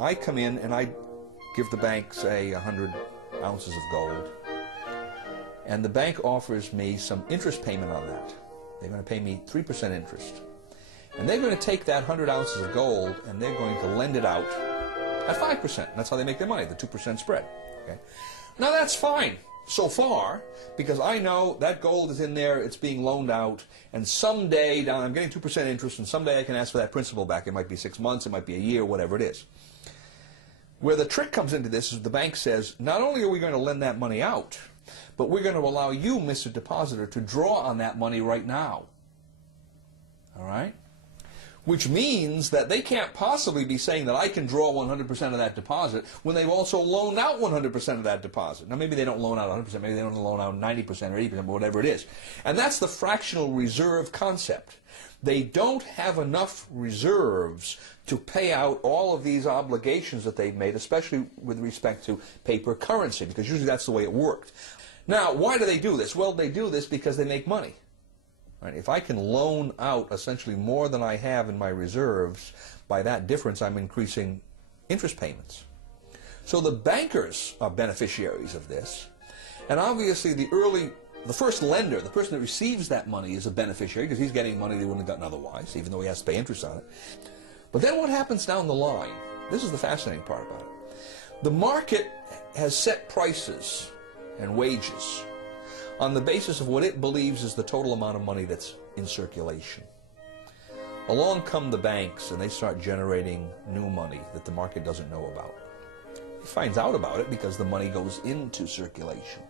I come in and I give the bank, say, 100 ounces of gold, and the bank offers me some interest payment on that. They're going to pay me 3% interest. And they're going to take that 100 ounces of gold and they're going to lend it out at 5%. That's how they make their money, the 2% spread. Okay? Now that's fine so far, because I know that gold is in there, it's being loaned out, and someday down I'm getting 2% interest, and someday I can ask for that principal back. It might be 6 months, it might be a year, whatever it is. Where the trick comes into this is the bank says, not only are we going to lend that money out, but we're going to allow you, Mr. Depositor, to draw on that money right now. All right? Which means that they can't possibly be saying that I can draw 100% of that deposit when they've also loaned out 100% of that deposit. Now, maybe they don't loan out 100%, maybe they don't loan out 90% or 80%, but whatever it is. And that's the fractional reserve concept. They don't have enough reserves to pay out all of these obligations that they've made, especially with respect to paper currency, because usually that's the way it worked. Now, why do they do this? Well, they do this because they make money. Right? If I can loan out essentially more than I have in my reserves, by that difference I'm increasing interest payments. So the bankers are beneficiaries of this, and obviously the first lender, the person that receives that money, is a beneficiary because he's getting money they wouldn't have gotten otherwise, even though he has to pay interest on it. But then what happens down the line? This is the fascinating part about it. The market has set prices and wages on the basis of what it believes is the total amount of money that's in circulation. Along come the banks and they start generating new money that the market doesn't know about. He finds out about it because the money goes into circulation.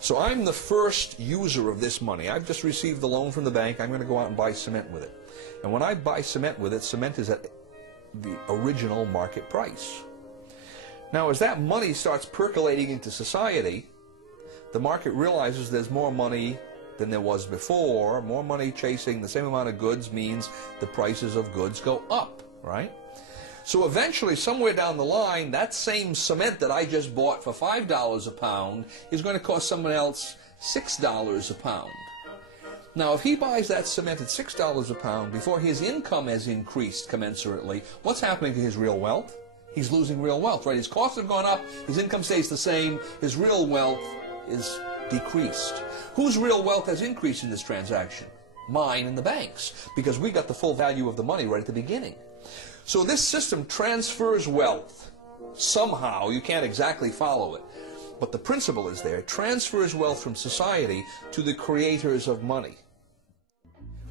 So I'm the first user of this money. I've just received the loan from the bank. I'm going to go out and buy cement with it. And when I buy cement with it, cement is at the original market price. Now, as that money starts percolating into society, the market realizes there's more money than there was before. More money chasing the same amount of goods means the prices of goods go up, right? So eventually, somewhere down the line, that same cement that I just bought for $5 a pound is going to cost someone else $6 a pound. Now, if he buys that cement at $6 a pound before his income has increased commensurately, what's happening to his real wealth? He's losing real wealth, right? His costs have gone up, his income stays the same, his real wealth is decreased. Whose real wealth has increased in this transaction? Mine and the bank's, because we got the full value of the money right at the beginning. So this system transfers wealth. Somehow, you can't exactly follow it, but the principle is there. It transfers wealth from society to the creators of money.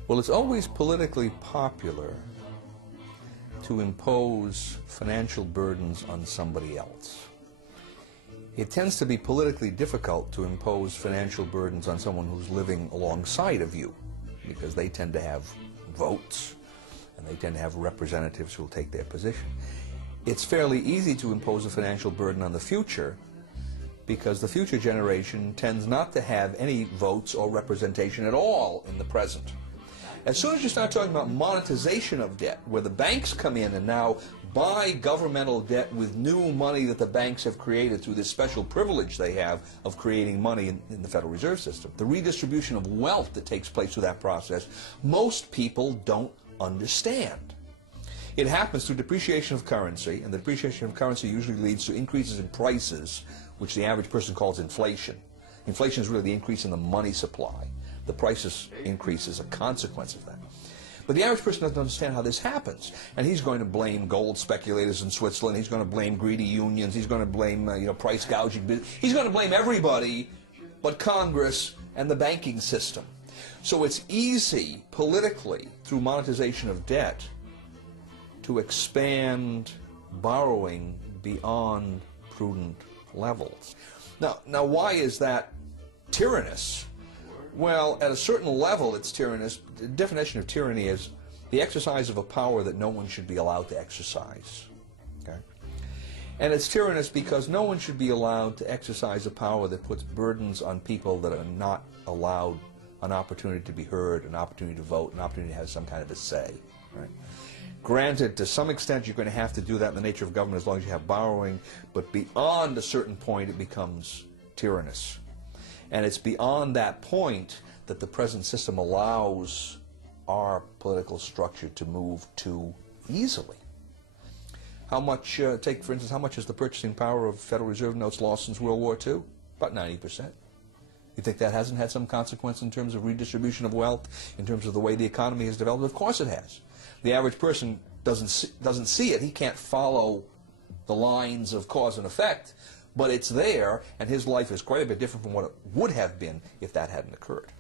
Well, it's always politically popular to impose financial burdens on somebody else. It tends to be politically difficult to impose financial burdens on someone who's living alongside of you, because they tend to have votes and they tend to have representatives who will take their position. It's fairly easy to impose a financial burden on the future because the future generation tends not to have any votes or representation at all in the present. As soon as you start talking about monetization of debt, where the banks come in and now buy governmental debt with new money that the banks have created through this special privilege they have of creating money in the Federal Reserve System, the redistribution of wealth that takes place through that process, most people don't understand. It happens through depreciation of currency, and the depreciation of currency usually leads to increases in prices, which the average person calls inflation. Inflation is really the increase in the money supply. The prices increase as a consequence of that. But the average person doesn't understand how this happens, and he's going to blame gold speculators in Switzerland. He's going to blame greedy unions. He's going to blame price gouging. He's going to blame everybody but Congress and the banking system. So it's easy politically, through monetization of debt, to expand borrowing beyond prudent levels. Now, why is that tyrannous? Well, at a certain level, it's tyrannous. The definition of tyranny is the exercise of a power that no one should be allowed to exercise. Okay? And it's tyrannous because no one should be allowed to exercise a power that puts burdens on people that are not allowed an opportunity to be heard, an opportunity to vote, an opportunity to have some kind of a say. Right? Granted, to some extent, you're going to have to do that in the nature of government as long as you have borrowing, but beyond a certain point, it becomes tyrannous. And it's beyond that point that the present system allows our political structure to move too easily. How much, take for instance, how much has the purchasing power of Federal Reserve notes lost since World War II? About 90%. You think that hasn't had some consequence in terms of redistribution of wealth, in terms of the way the economy has developed? Of course it has. The average person doesn't see it. He can't follow the lines of cause and effect, but it's there, and his life is quite a bit different from what it would have been if that hadn't occurred.